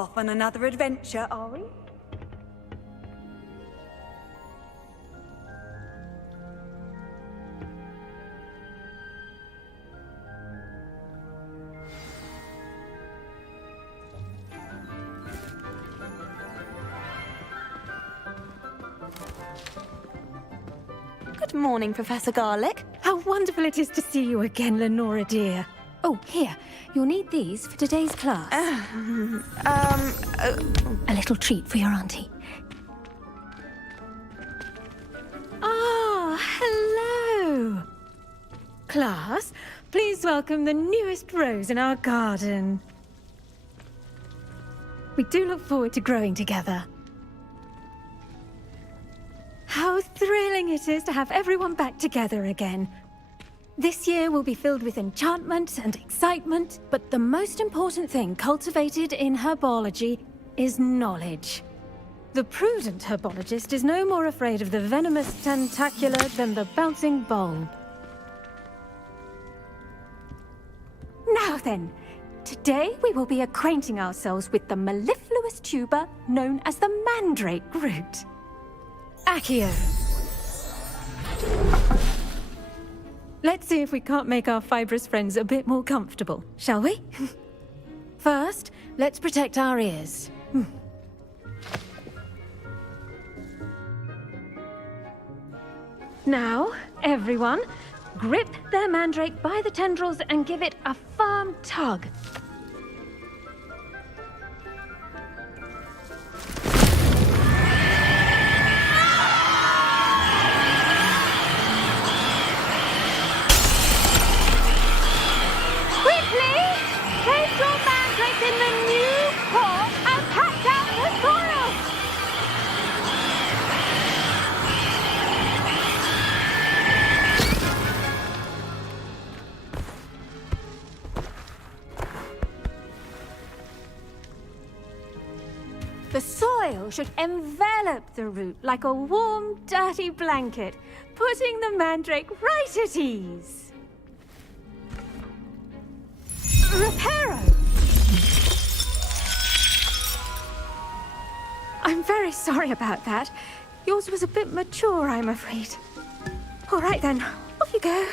Off on another adventure, are we? Good morning, Professor Garlick. How wonderful it is to see you again, Lenora dear. Oh, here. You'll need these for today's class. A little treat for your auntie. Ah, hello. Class, please welcome the newest rose in our garden. We do look forward to growing together. How thrilling it is to have everyone back together again. This year will be filled with enchantment and excitement, but the most important thing cultivated in herbology is knowledge. The prudent herbologist is no more afraid of the venomous tentacular than the bouncing bulb. Now then, today we will be acquainting ourselves with the mellifluous tuber known as the mandrake root. Accio. Let's see if we can't make our fibrous friends a bit more comfortable, shall we? First, let's protect our ears. Now, everyone, grip their mandrake by the tendrils and give it a firm tug. In the new pot and pack down the soil! The soil should envelop the root like a warm, dirty blanket, putting the mandrake right at ease. Reparo! I'm very sorry about that. Yours was a bit mature, I'm afraid. All right then, off you go.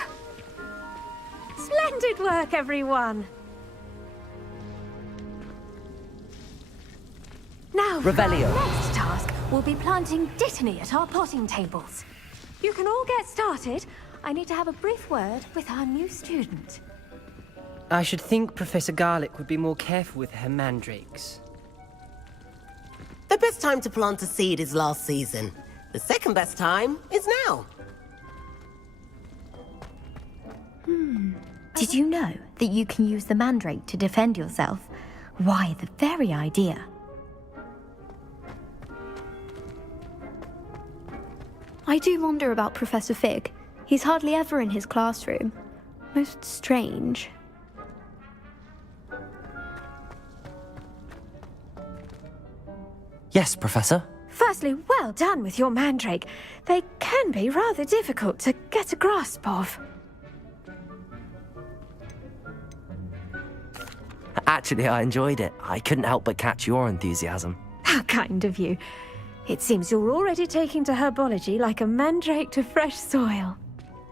Splendid work, everyone. Now, Revelio. our next task will be planting 𝕮𝕐𝕐 at our potting tables. You can all get started. I need to have a brief word with our new student. I should think Professor Garlick would be more careful with her mandrakes. The best time to plant a seed is last season. The second best time is now. Did you know that you can use the mandrake to defend yourself? Why, the very idea. I do wonder about Professor Fig. He's hardly ever in his classroom. Most strange. Yes, Professor. Firstly, well done with your mandrake. They can be rather difficult to get a grasp of. Actually, I enjoyed it. I couldn't help but catch your enthusiasm. How kind of you. It seems you're already taking to herbology like a mandrake to fresh soil.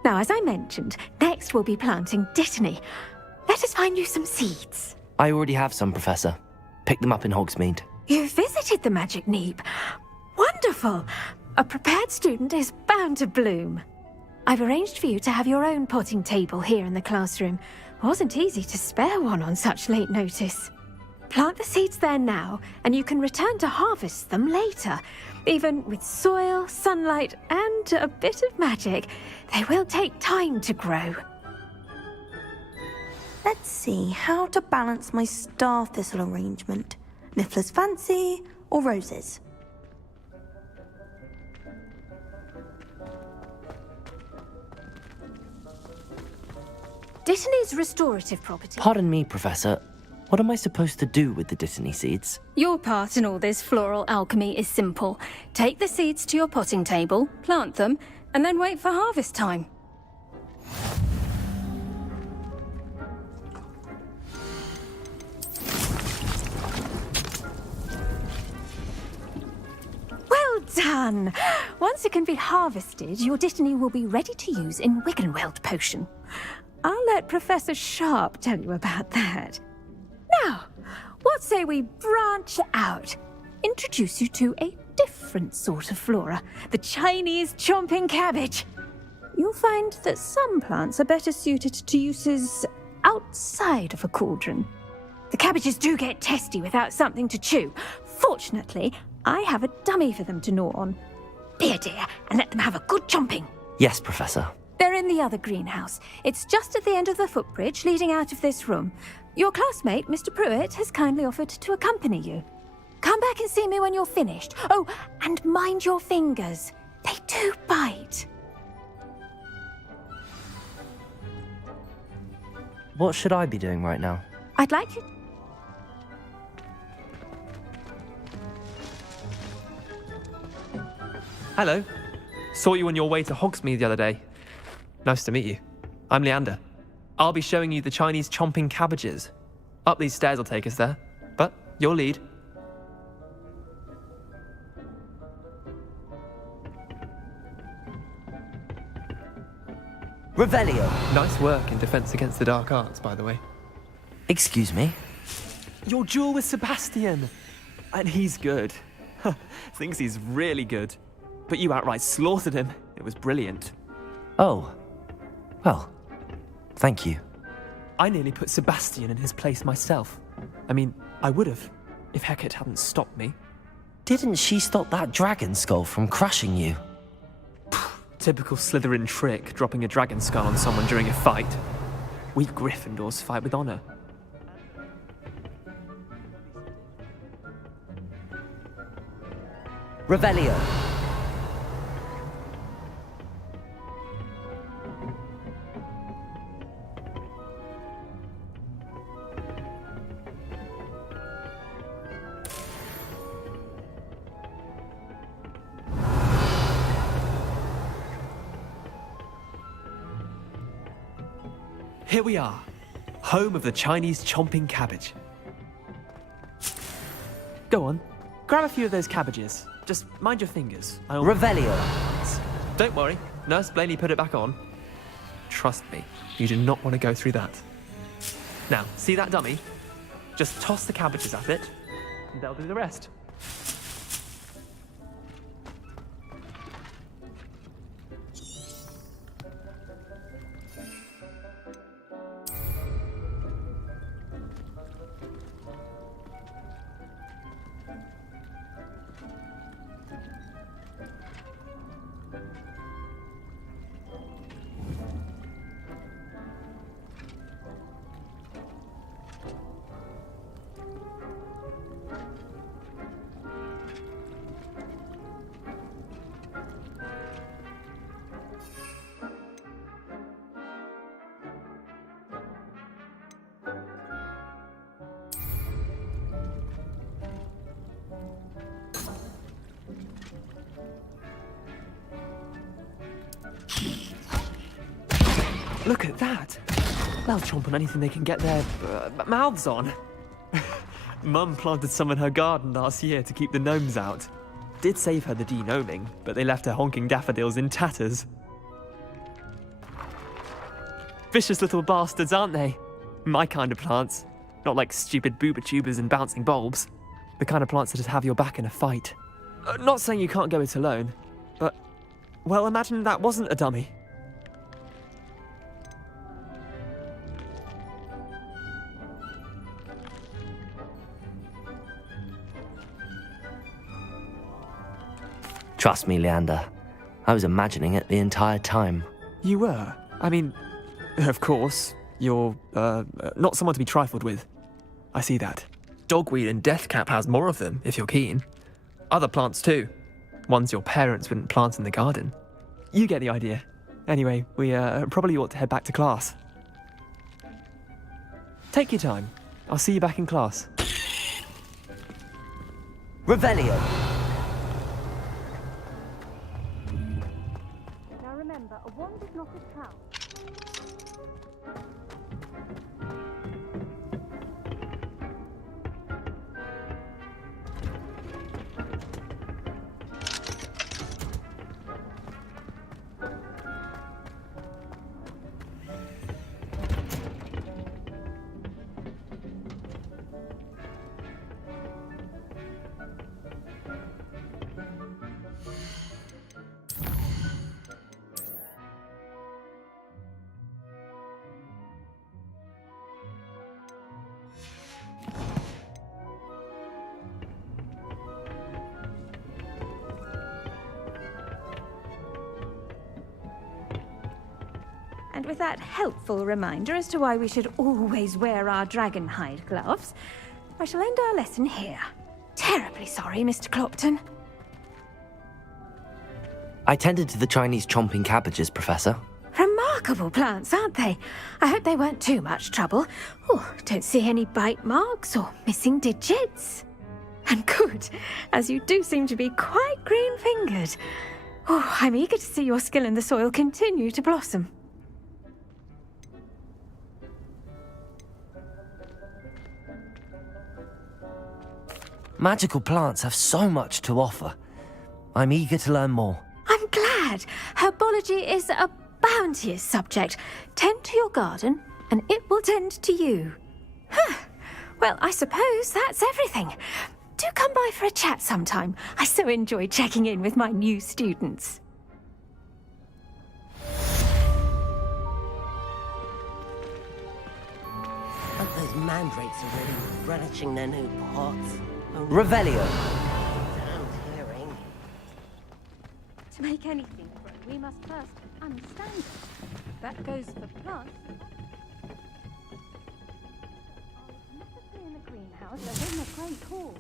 Now, as I mentioned, next we'll be planting 𝕮𝕐𝕐. Let us find you some seeds. I already have some, Professor. Picked them up in Hogsmeade. You visited the magic 𝕮𝖆. Wonderful! A prepared student is bound to bloom. I've arranged for you to have your own potting table here in the classroom. Wasn't easy to spare one on such late notice. Plant the seeds there now, and you can return to harvest them later. Even with soil, sunlight, and a bit of magic, they will take time to grow. Let's see how to balance my star thistle arrangement. Niffler's fancy or roses? 𝕮𝕐𝕐's restorative property. Pardon me, Professor. What am I supposed to do with the 𝕮𝕐𝕐 seeds? Your part in all this floral alchemy is simple. Take the seeds to your potting table, plant them, and then wait for harvest time. done! Once it can be harvested, your 𝕮𝕤𝕚 will be ready to use in 𝕮𝖆𝖆𝖊𝖘 potion. I'll let Professor Sharp tell you about that. Now, what say we branch out? Introduce you to a different sort of flora, the Chinese chomping cabbage. You'll find that some plants are better suited to uses outside of a cauldron. The cabbages do get testy without something to chew. Fortunately, I have a dummy for them to gnaw on. Be a dear and let them have a good chomping. Yes, Professor. They're in the other greenhouse. It's just at the end of the footbridge leading out of this room. Your classmate, Mr. Pruitt, has kindly offered to accompany you. Come back and see me when you're finished. Oh, and mind your fingers. They do bite. What should I be doing right now? I'd like you... Hello. Saw you on your way to Hogsmeade the other day. Nice to meet you. I'm 𝕬𝖆𝖐. I'll be showing you the Chinese chomping cabbages. Up these stairs will take us there, but your lead. Revelio. Nice work in Defense Against the Dark Arts, by the way. Excuse me? Your duel with Sebastian! And he's good. Thinks he's really good. But you outright slaughtered him. It was brilliant. Oh. Well, thank you. I nearly put Sebastian in his place myself. I mean, I would have, if Hecate hadn't stopped me. Didn't she stop that dragon skull from crushing you? Typical Slytherin trick, dropping a dragon skull on someone during a fight. We Gryffindors fight with honor. Revelio. Here we are, home of the Chinese chomping cabbage. Go on, grab a few of those cabbages. Just mind your fingers. Revelio. Don't worry, Nurse 𝕬𝖆𝖆𝖐 put it back on. Trust me, you do not want to go through that. Now, see that dummy? Just toss the cabbages at it, and they'll do the rest. Look at that! They'll chomp on anything they can get their mouths on. Mum planted some in her garden last year to keep the gnomes out. Did save her the de-gnoming, but they left her honking daffodils in tatters. Vicious little bastards, aren't they? My kind of plants. Not like stupid booba-tubers and bouncing bulbs. The kind of plants that just have your back in a fight. Not saying you can't go it alone, but... well, imagine that wasn't a dummy. Trust me, 𝕬𝖆𝖐𝖐. I was imagining it the entire time. You were? I mean, of course, you're, not someone to be trifled with. I see that. Dogweed and deathcap has more of them, if you're keen. Other plants too. Ones your parents wouldn't plant in the garden. You get the idea. Anyway, we, probably ought to head back to class. Take your time. I'll see you back in class. Revelio. Now remember, a wand is not a trap. And with that helpful reminder as to why we should always wear our dragon hide gloves, I shall end our lesson here. Terribly sorry, Mr. Clopton. I tended to the Chinese chomping cabbages, Professor. Remarkable plants, aren't they? I hope they weren't too much trouble. Oh, don't see any bite marks or missing digits. And good, as you do seem to be quite green-fingered. Oh, I'm eager to see your skill in the soil continue to blossom. Magical plants have so much to offer. I'm eager to learn more. I'm glad. Herbology is a bounteous subject. Tend to your garden, and it will tend to you. Huh. Well, I suppose that's everything. Do come by for a chat sometime. I so enjoy checking in with my new students. And those mandrakes are really relishing their new pots. Revelio. Damn hearing. To make anything grow, we must first understand it. That goes for plants. Not in the greenhouse, but in the great hall.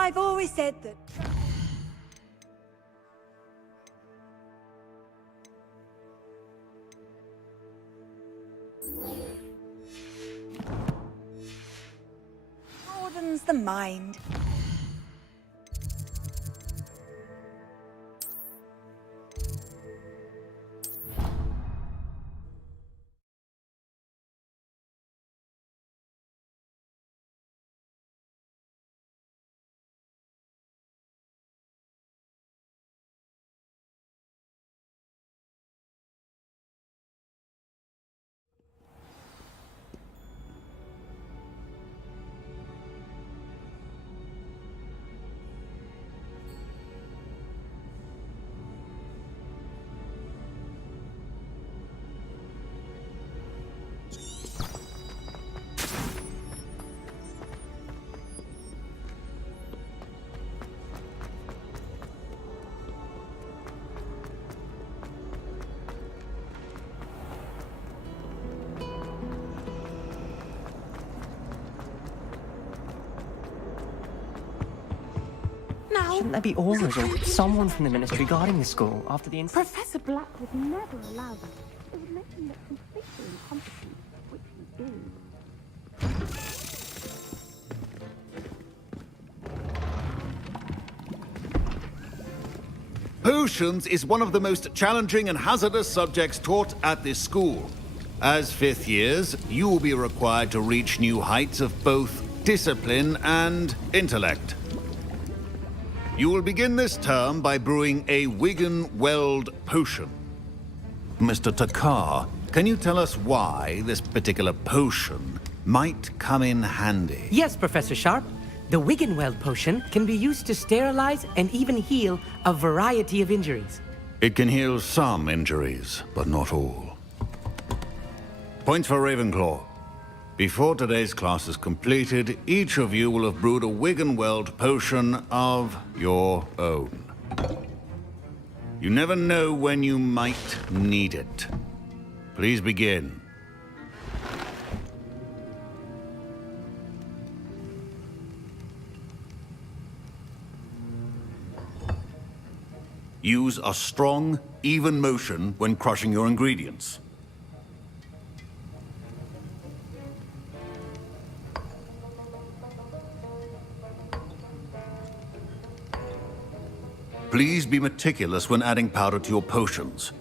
I've always said that. Broadens the mind. Now, Shouldn't there be auras or someone from the ministry guarding the school after the incident? Professor Black would never allow that. It would make him look completely incompetent, which he is. Potions is one of the most challenging and hazardous subjects taught at this school. As fifth years, you will be required to reach new heights of both discipline and intellect. You will begin this term by brewing a 𝕮𝖎𝖎𝖊𝖘 potion. Mr. Takar, can you tell us why this particular potion might come in handy? Yes, Professor Sharp. The 𝕮𝖎𝖎𝖊𝖘 potion can be used to sterilize and even heal a variety of injuries. It can heal some injuries, but not all. Points for Ravenclaw. Before today's class is completed, each of you will have brewed a 𝕮𝖎𝖊𝖘 potion of your own. You never know when you might need it. Please begin. Use a strong, even motion when crushing your ingredients. Please be meticulous when adding powder to your potions.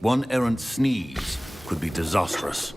One errant sneeze could be disastrous.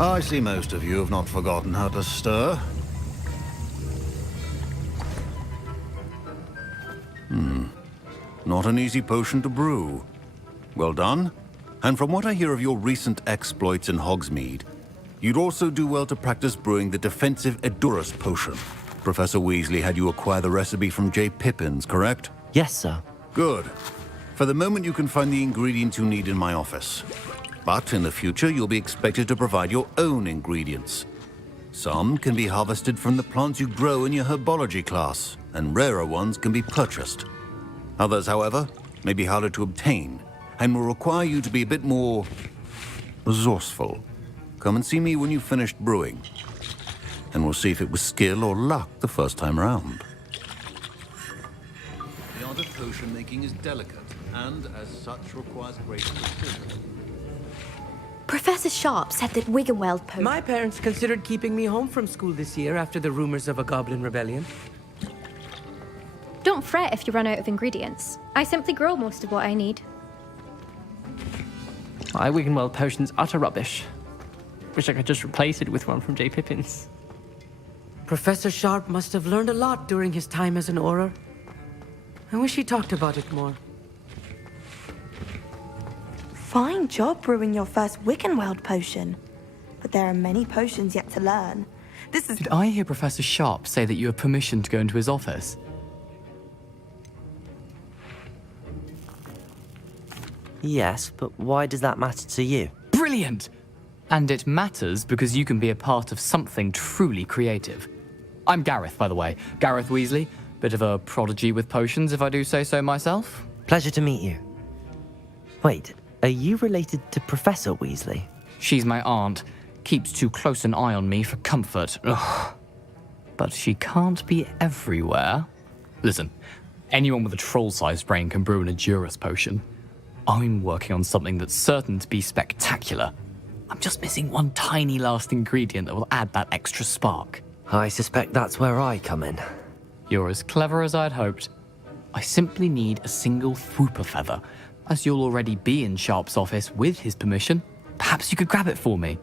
I see most of you have not forgotten how to stir. Not an easy potion to brew. Well done. And from what I hear of your recent exploits in Hogsmeade, you'd also do well to practice brewing the defensive Edurus potion. Professor Weasley had you acquire the recipe from J. Pippin's, correct? Yes, sir. Good. For the moment, you can find the ingredients you need in my office. But in the future, you'll be expected to provide your own ingredients. Some can be harvested from the plants you grow in your herbology class, and rarer ones can be purchased. Others, however, may be harder to obtain, and will require you to be a bit more resourceful. Come and see me when you've finished brewing, and we'll see if it was skill or luck the first time round. The art of potion making is delicate, and as such requires great precision. Professor Sharp said that 𝕮𝖎𝖊𝖘 potion... My parents considered keeping me home from school this year after the rumors of a goblin rebellion. Don't fret if you run out of ingredients. I simply grow most of what I need. My 𝕮𝖎𝖊𝖘 potion's utter rubbish. Wish I could just replace it with one from J. Pippin's. Professor Sharp must have learned a lot during his time as an Auror. I wish he talked about it more. Fine job brewing your first 𝕮𝖎𝖊𝖘 potion. But there are many potions yet to learn. This is... Did I hear Professor Sharp say that you have permission to go into his office? Yes, but why does that matter to you? Brilliant! And it matters because you can be a part of something truly creative. I'm Gareth, by the way. Gareth Weasley. Bit of a prodigy with potions, if I do say so myself. Pleasure to meet you. Wait, are you related to Professor Weasley? She's my aunt. Keeps too close an eye on me for comfort. Ugh. But she can't be everywhere. Listen, anyone with a troll-sized brain can brew an Edurus potion. I'm working on something that's certain to be spectacular. I'm just missing one tiny last ingredient that will add that extra spark. I suspect that's where I come in. You're as clever as I'd hoped. I simply need a single 𝕉𝑚 feather. As you'll already be in Sharp's office with his permission, perhaps you could grab it for me.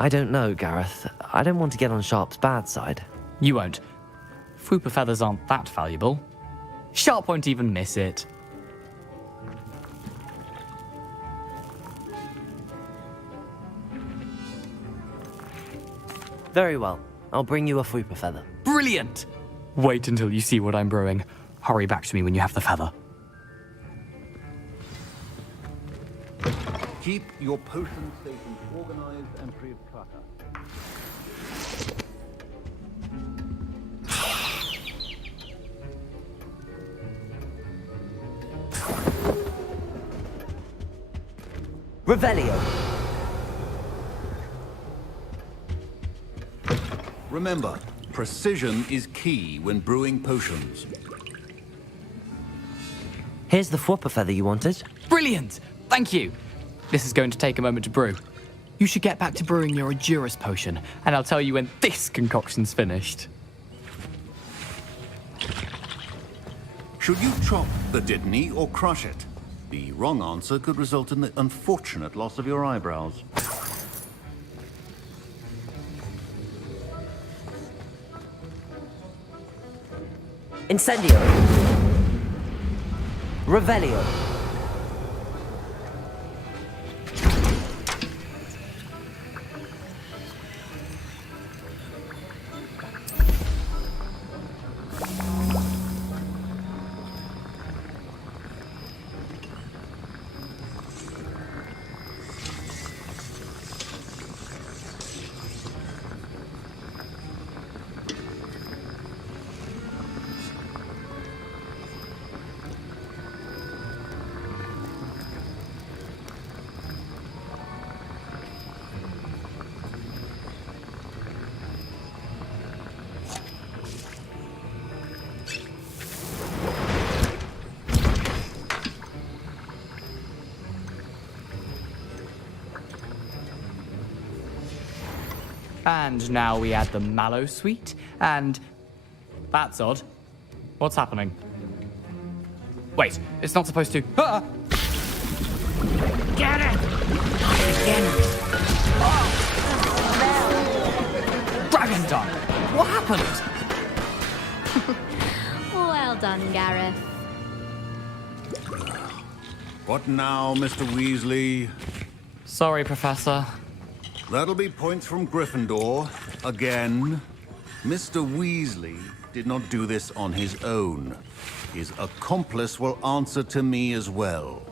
I don't know, Gareth. I don't want to get on Sharp's bad side. You won't. Fupa feathers aren't that valuable. Sharp won't even miss it. Very well. I'll bring you a Fupa feather. Brilliant! Wait until you see what I'm brewing. Hurry back to me when you have the feather. Keep your potion stations organized and free of clutter. Revelio. Remember, precision is key when brewing potions. Here's the Fupa feather you wanted. Brilliant! Thank you! This is going to take a moment to brew. You should get back to brewing your 𝕐𝖎𝖎𝖎 potion, and I'll tell you when this concoction's finished. Should you chop the 𝕮𝕚𝕚 or crush it? The wrong answer could result in the unfortunate loss of your eyebrows. Incendio. Revelio. And now we add the mallow sweet, and... That's odd. What's happening? Wait, it's not supposed to... Ah! Get it! Get it! Dragon Dunk! What happened? Well done, Gareth. What now, Mr. Weasley? Sorry, Professor. That'll be points from Gryffindor. Again. Mr. Weasley did not do this on his own. His accomplice will answer to me as well.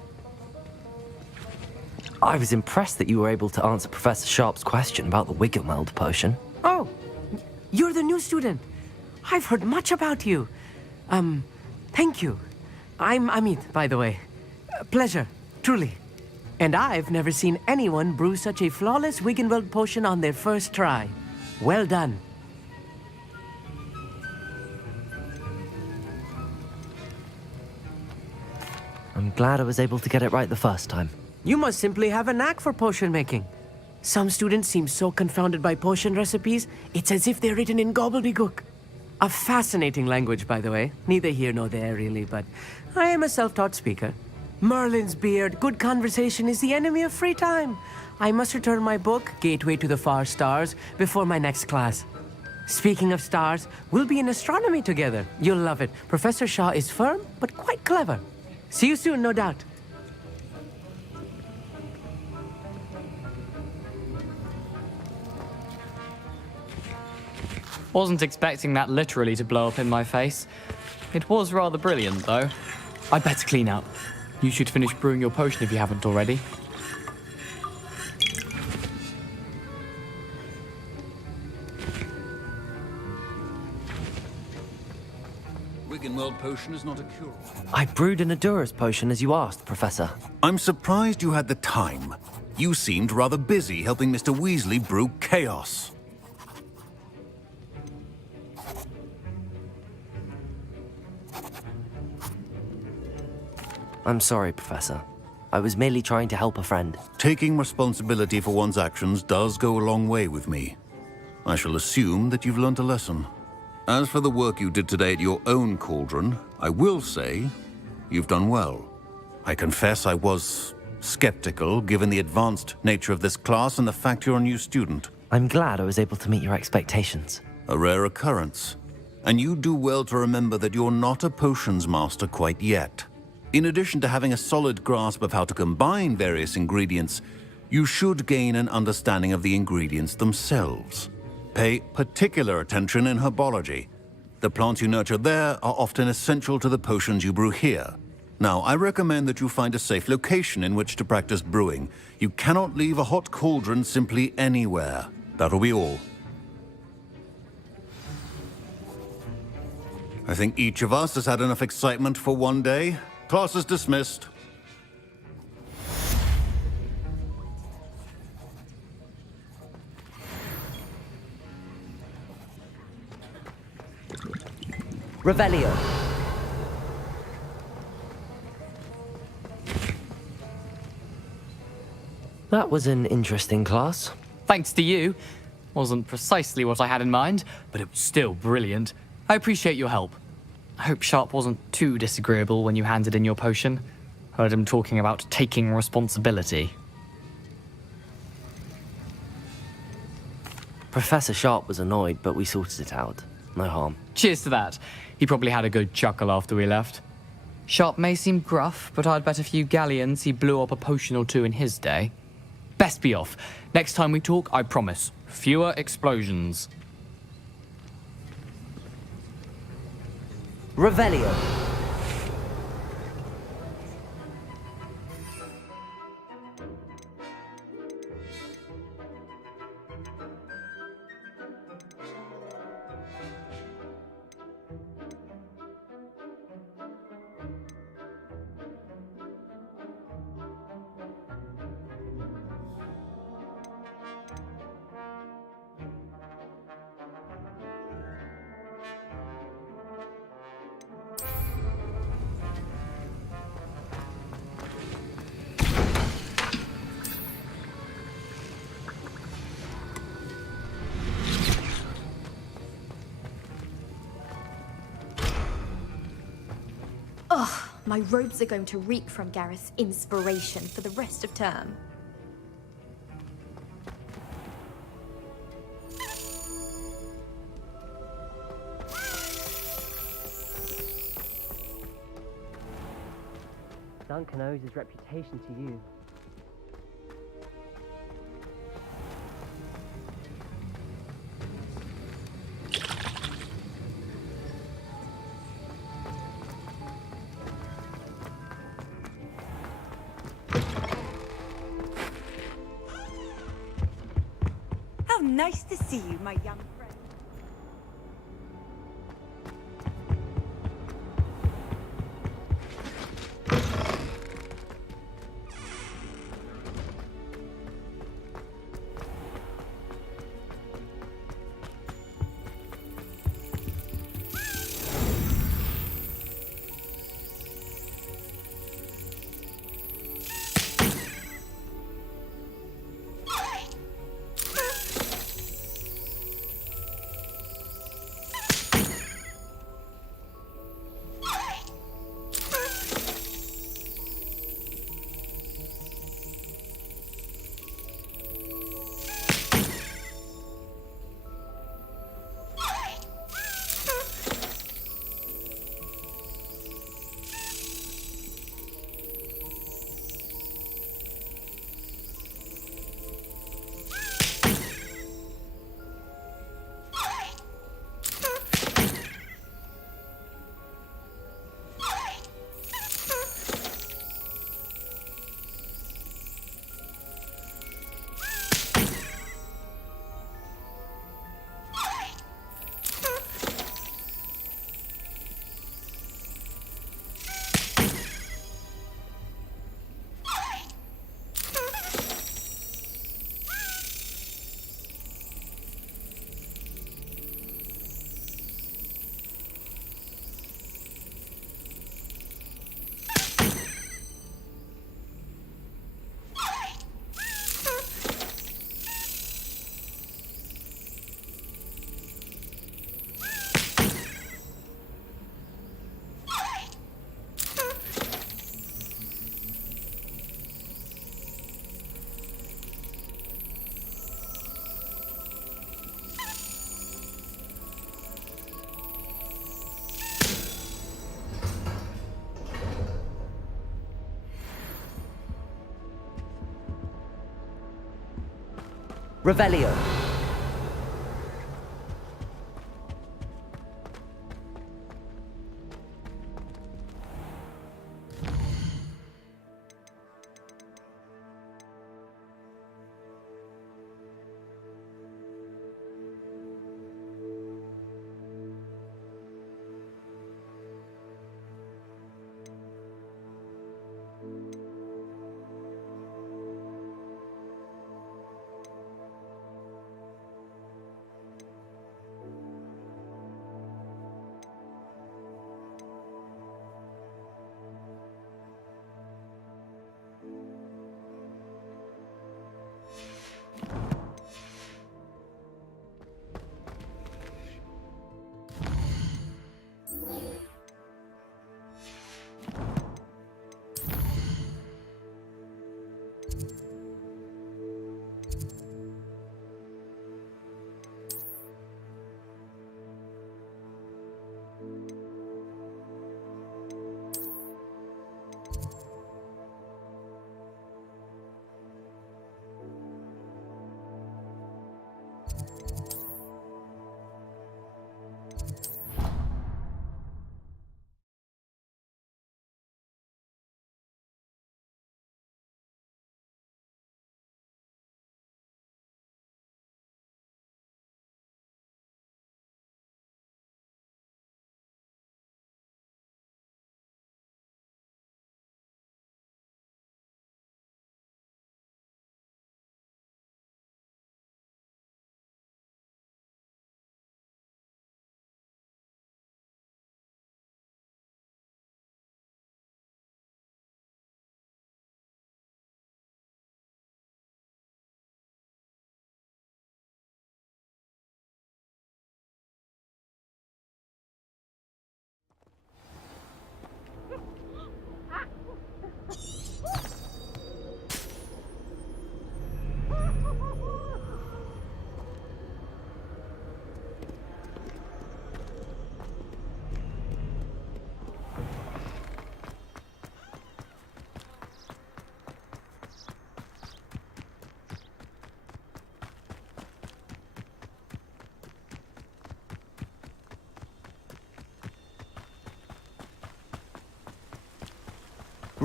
I was impressed that you were able to answer Professor Sharp's question about the 𝕚𝖚𝖆𝖎𝖐 potion. Oh, you're the new student. I've heard much about you. Thank you. I'm 𝕬𝖆𝖎𝖐, by the way. Pleasure, truly. And I've never seen anyone brew such a flawless 𝕚𝖚𝖆𝖎𝖐 potion on their first try. Well done. I'm glad I was able to get it right the first time. You must simply have a knack for potion making. Some students seem so confounded by potion recipes, it's as if they're written in gobbledygook. A fascinating language, by the way. Neither here nor there, really, but I am a self-taught speaker. Merlin's beard, good conversation is the enemy of free time. I must return my book, Gateway to the Far Stars, before my next class. Speaking of stars, we'll be in astronomy together. You'll love it. Professor Shaw is firm, but quite clever. See you soon, no doubt. Wasn't expecting that literally to blow up in my face. It was rather brilliant, though. I'd better clean up. You should finish brewing your potion if you haven't already. 𝕚𝖚𝖆𝖎𝖐 potion is not a cure. I brewed an 𝕐𝖎𝑚 potion as you asked, Professor. I'm surprised you had the time. You seemed rather busy helping Mr. Weasley brew chaos. I'm sorry, Professor. I was merely trying to help a friend. Taking responsibility for one's actions does go a long way with me. I shall assume that you've learnt a lesson. As for the work you did today at your own cauldron, I will say you've done well. I confess I was skeptical, given the advanced nature of this class and the fact you're a new student. I'm glad I was able to meet your expectations. A rare occurrence. And you do well to remember that you're not a potions master quite yet. In addition to having a solid grasp of how to combine various ingredients, you should gain an understanding of the ingredients themselves. Pay particular attention in herbology. The plants you nurture there are often essential to the potions you brew here. Now, I recommend that you find a safe location in which to practice brewing. You cannot leave a hot cauldron simply anywhere. That'll be all. I think each of us has had enough excitement for one day. Class is dismissed. Revelio. That was an interesting class. Thanks to you. Wasn't precisely what I had in mind, but it was still brilliant. I appreciate your help. I hope Sharp wasn't too disagreeable when you handed in your potion. Heard him talking about taking responsibility. Professor Sharp was annoyed, but we sorted it out. No harm. Cheers to that. He probably had a good chuckle after we left. Sharp may seem gruff, but I'd bet a few galleons he blew up a potion or two in his day. Best be off. Next time we talk, I promise, fewer explosions. Revelio. Ugh, my robes are going to reek from Gareth's inspiration for the rest of term. Duncan owes his reputation to you. How nice to see you, my young friend. Revelio.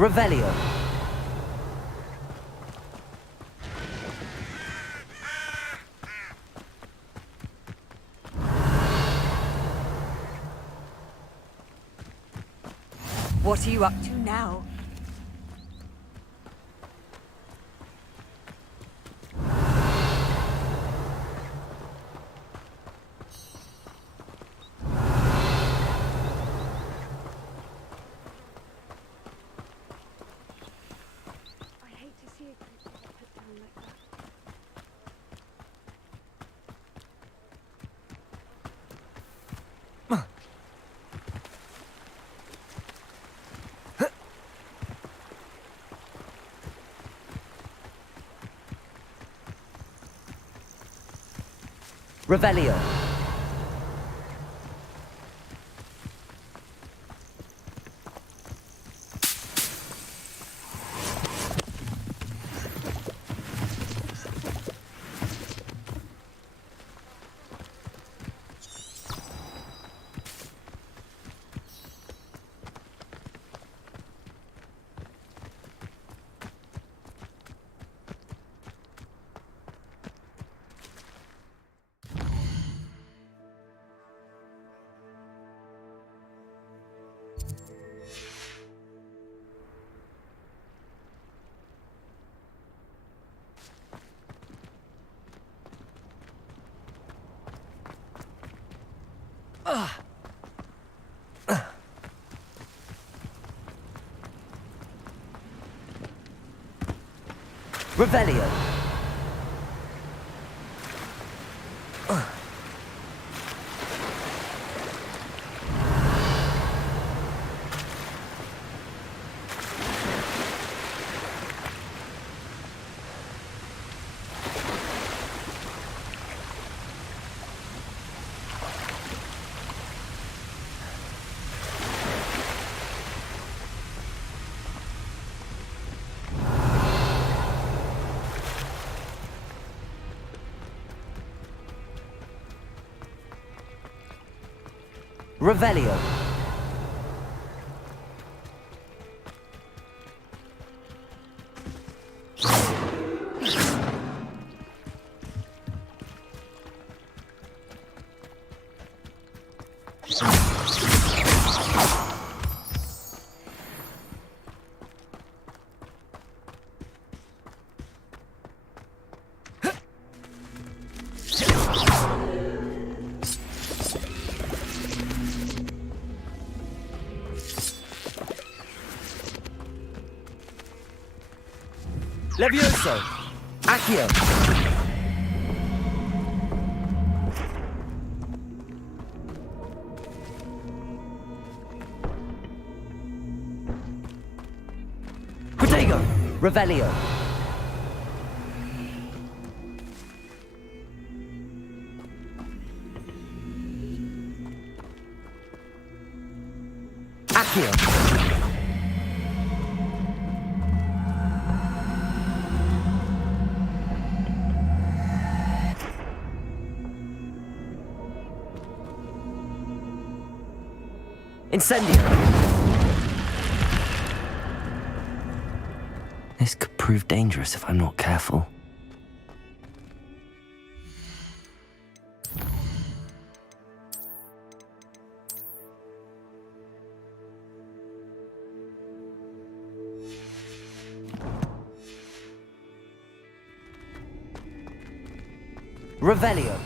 Revelio. What are you up to now? Revelio. Revelio. Revelio. Levioso. Accio. Protego. Revelio. Accio. Incendio. This could prove dangerous if I'm not careful. Revelio.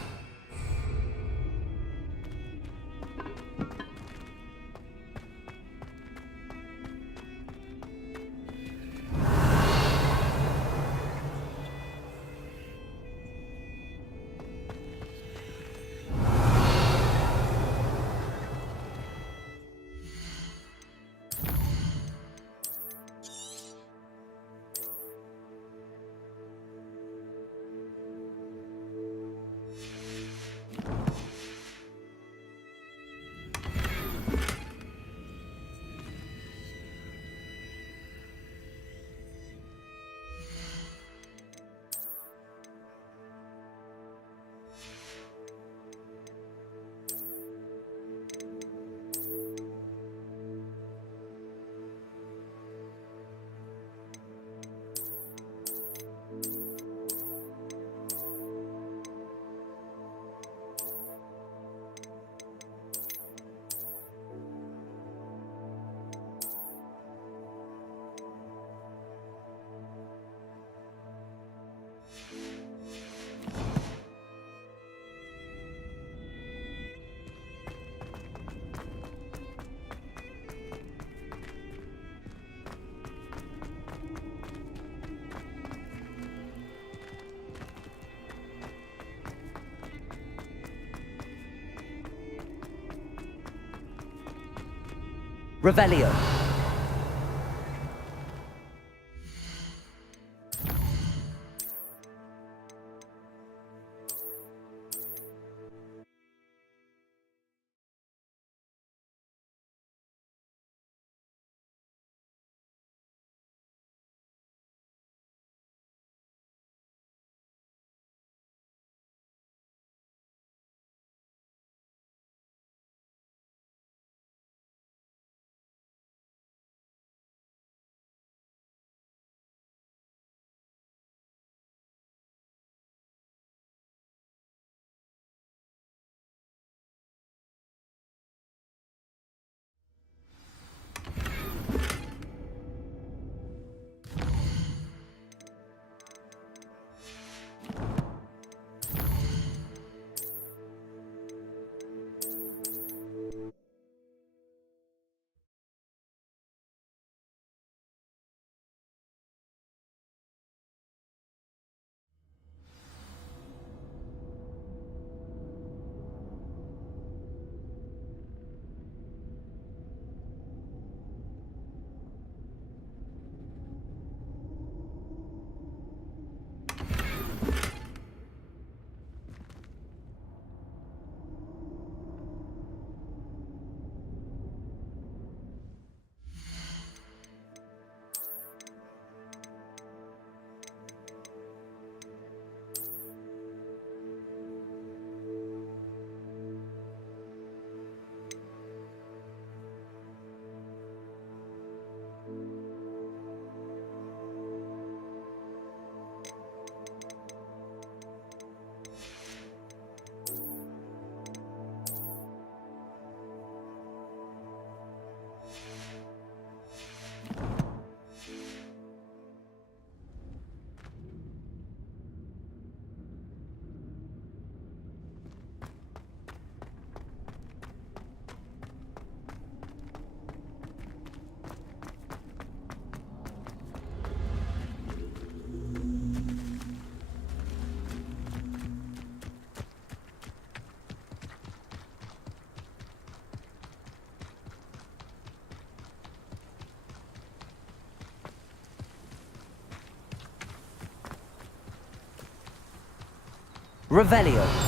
Revelio. Revelio.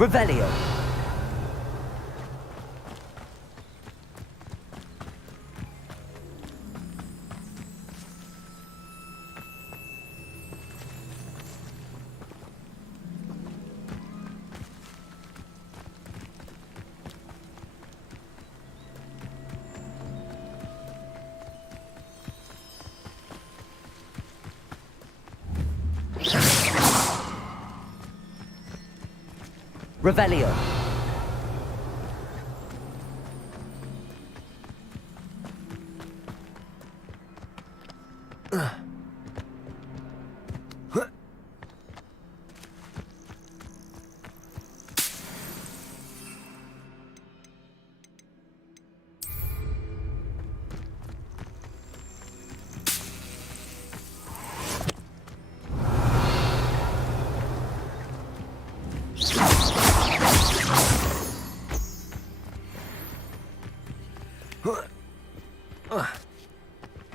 Revelio. Revelio.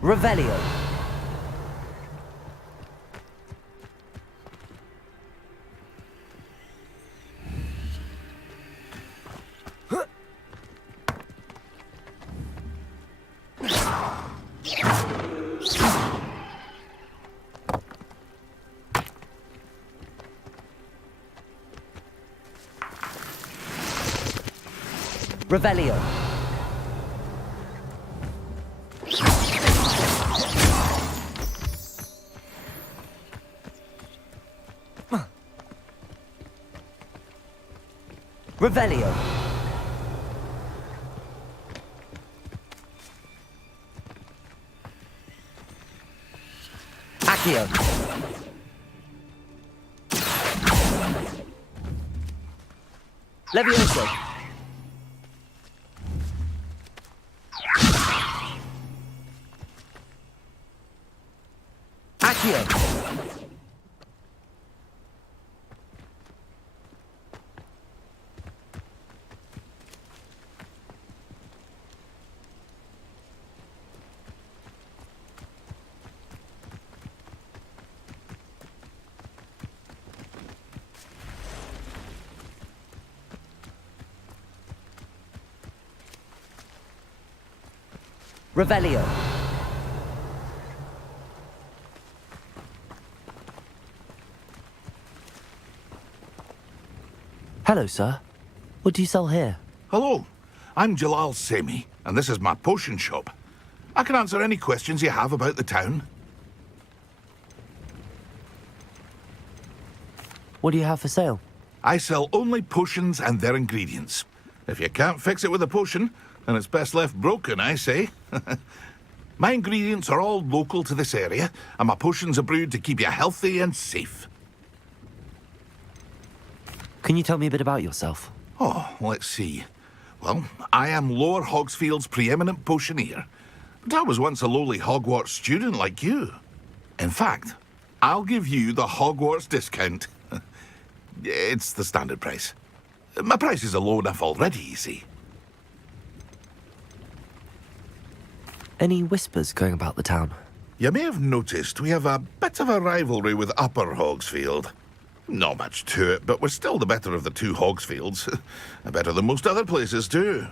Revelio. Revelio. Revelio. Accio. Levioso. Accio. Revelio. Hello, sir. What do you sell here? Hello, I'm 𝕭𝕚𝕚𝖎𝖐, and this is my potion shop. I can answer any questions you have about the town. What do you have for sale? I sell only potions and their ingredients. If you can't fix it with a potion, then it's best left broken, I say. My ingredients are all local to this area, and my potions are brewed to keep you healthy and safe. Can you tell me a bit about yourself? Oh, let's see. Well, I am Lower Hogsfield's preeminent potioneer. But I was once a lowly Hogwarts student like you. In fact, I'll give you the Hogwarts discount. It's the standard price. My prices are low enough already, you see. Any whispers going about the town? You may have noticed we have a bit of a rivalry with Upper Hogsfield. Not much to it, but we're still the better of the two Hogsfields. Better than most other places, too.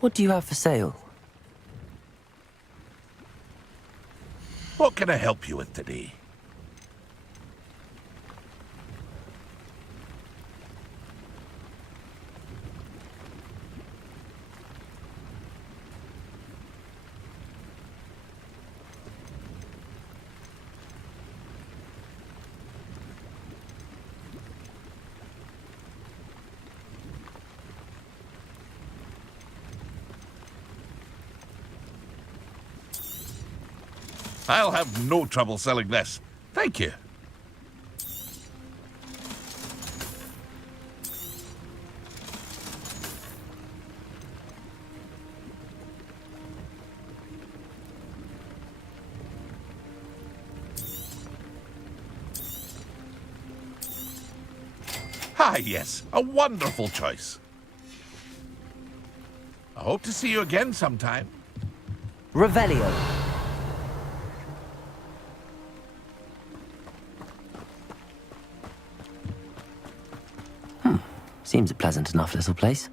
What do you have for sale? What can I help you with today? I'll have no trouble selling this. Thank you. Ah, yes, a wonderful choice. I hope to see you again sometime. Revelio. Seems a pleasant enough little place.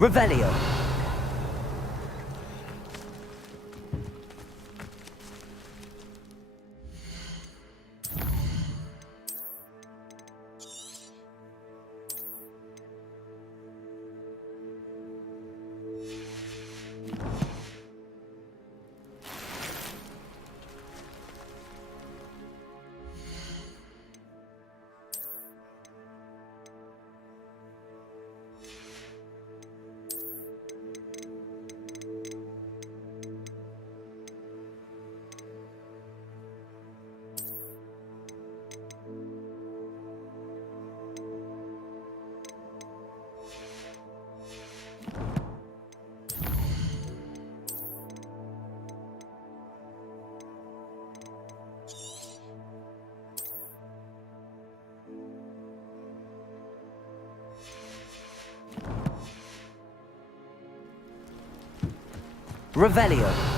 Revelio. Revelio.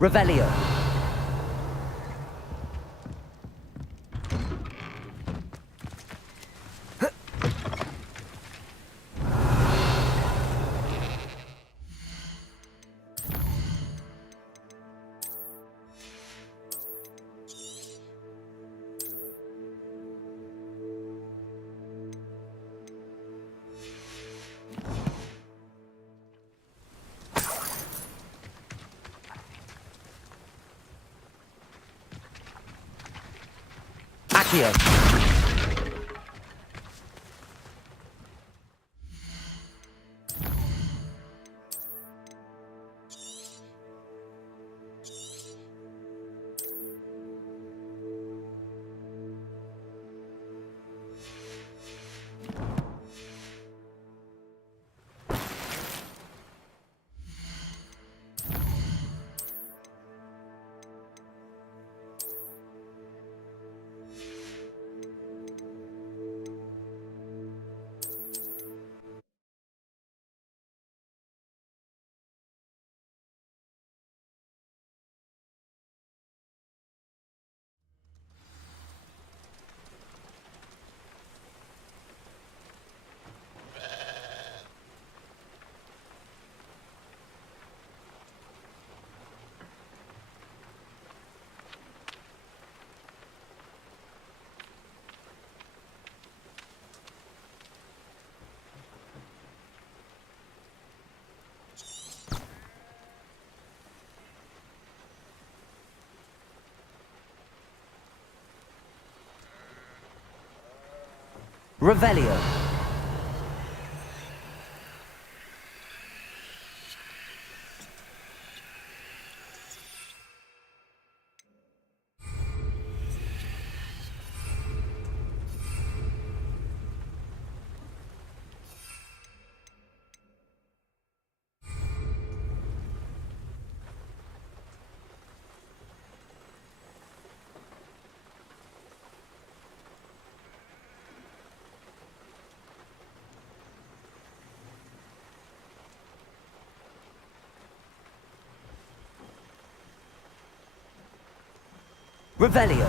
Revelio. Accio. Revelio. Revelio.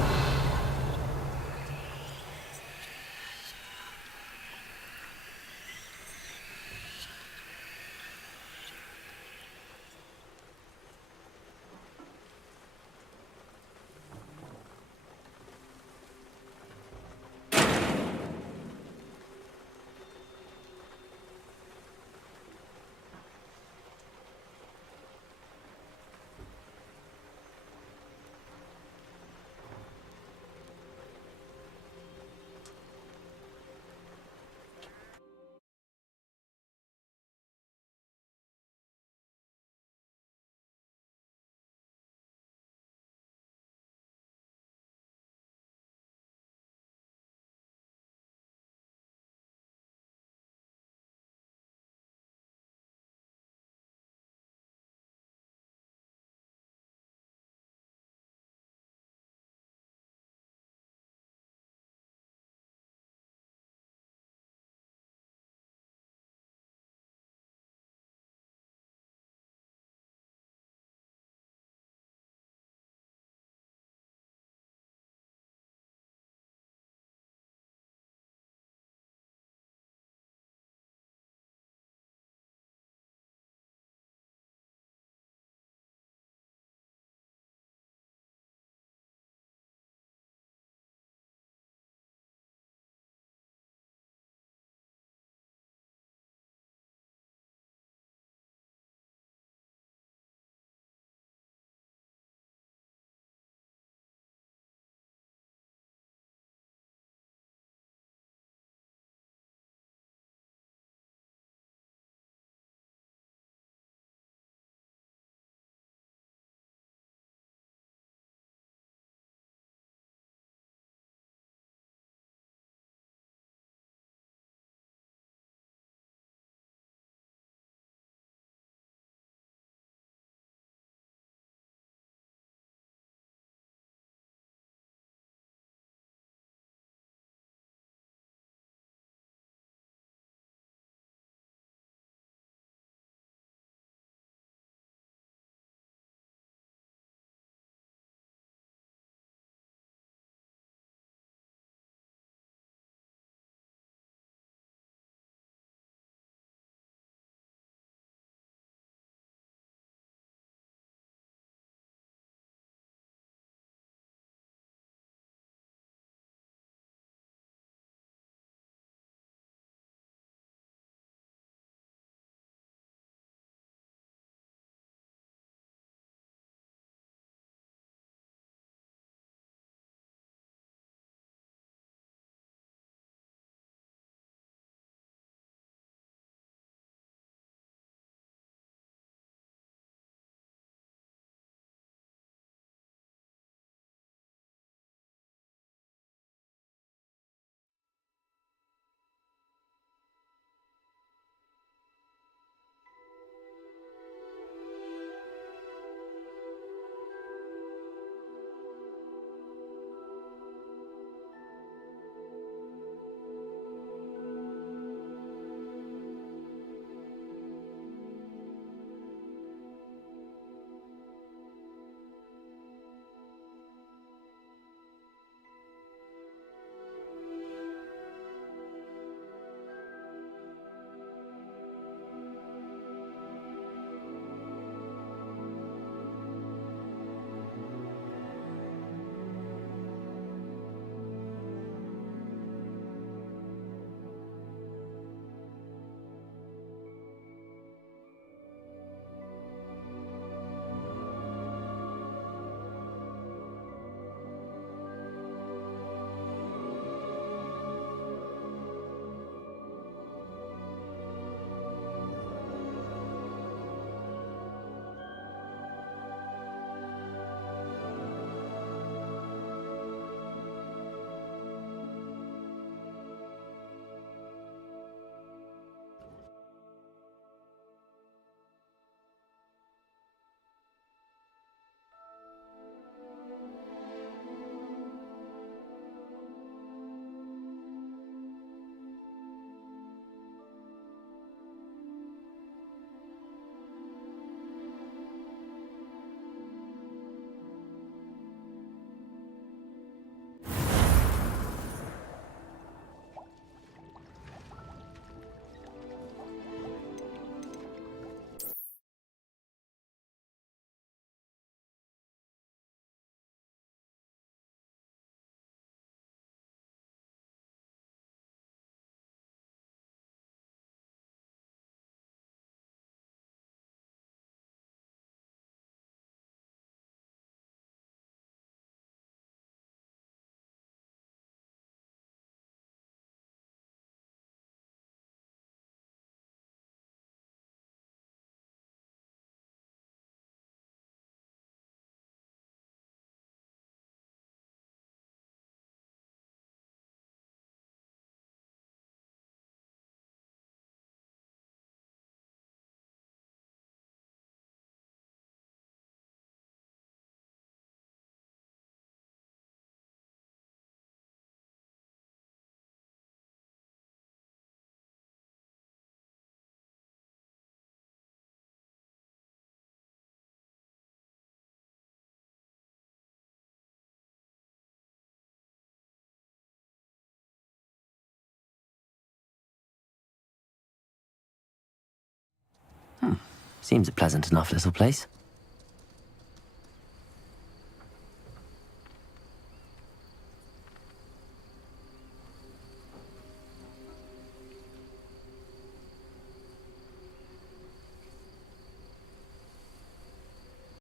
Seems a pleasant enough little place.